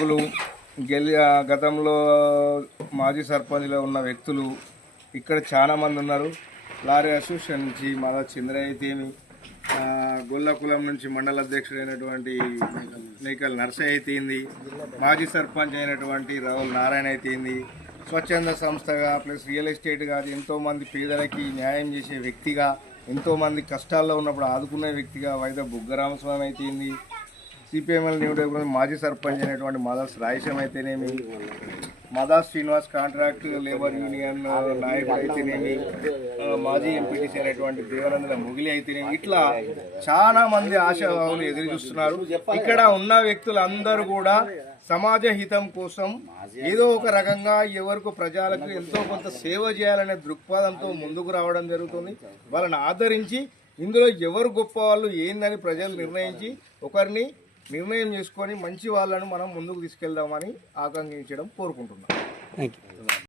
నాయకులు గెలి గతంలో మాజీ సర్పంచ్లో ఉన్న వ్యక్తులు ఇక్కడ చాలా మంది ఉన్నారు. లారీ అసోసియేషన్ నుంచి మాదా చంద్రయ్య అయితేమి నుంచి మండల అధ్యక్షుడైనటువంటి మేకల్ నర్సయ్య అయితేంది మాజీ సర్పంచ్ అయినటువంటి రావుల్ నారాయణ అయితేంది స్వచ్ఛంద సంస్థగా ప్లస్ రియల్ ఎస్టేట్ కాదు పేదలకి న్యాయం చేసే వ్యక్తిగా ఎంతోమంది కష్టాల్లో ఉన్నప్పుడు ఆదుకునే వ్యక్తిగా వైద్య బుగ్గరామస్వామి అయితేంది సిపిఎంఎల్ న్యూ మాజీ సర్పంచ్ అయినటువంటి మదాస్ రాయసం అయితేనేమి Madas Srinivas contract labour union నాయకుడు అయితేనేమి మాజీ ఎంపీటీసీ అయినటువంటి దేవానంద ముగిలి అయితేనేమి ఇట్లా చాలా మంది ఆశాభావులు ఎదురు చూస్తున్నారు. ఇక్కడ ఉన్న వ్యక్తులందరూ కూడా సమాజ హితం కోసం ఏదో ఒక రకంగా ఎవరికి ప్రజలకు ఎంతో కొంత సేవ చేయాలనే దృక్పథంతో ముందుకు రావడం జరుగుతుంది. వాళ్ళని ఆదరించి ఇందులో ఎవరు గొప్ప వాళ్ళు ఏందని ప్రజలు నిర్ణయించి ఒకరిని నిర్ణయం చేసుకొని మంచి వాళ్ళను మనం ముందుకు తీసుకెళ్దామని ఆకాంక్షించడం కోరుకుంటున్నాం. Thank you